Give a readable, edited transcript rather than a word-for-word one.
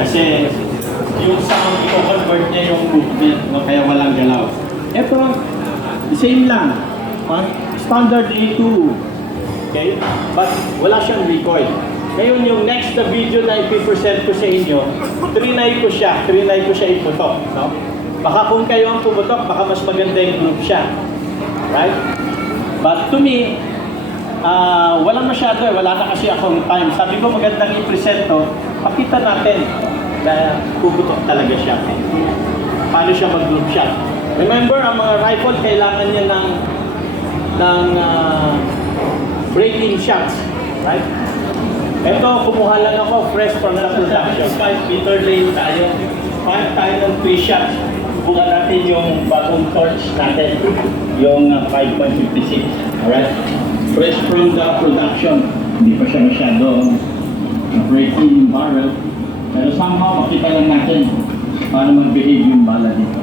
Kasi yung sound, i-convert niya yung movement, no? Kaya walang galaw. Ito, same lang. Standard A2. Okay? But wala siyang recoil. Ngayon, yung next na video na ipipresent ko sa inyo, trinay ko siya iputok. No? Baka kung kayo ang pumutok, baka mas maganda yung group siya. Right? But to me, wala masyado wala na kasi akong time. Sabi ko magandang i-present to, pakita natin na puputok talaga siya. Paano siya mag-group shot. Remember, ang mga rifle, kailangan niya ng breaking shots. Right? Ito, kumuha lang ako fresh from the production. 5 meter lane tayo. 5 tayo ng 3 shots. Bukan natin yung bagong torch natin. Yung 5.56. Alright? Fresh from the production. Hindi pa siya masyado breaking yung barrel. Pero somehow makita lang natin paano mag-behave yung bala dito.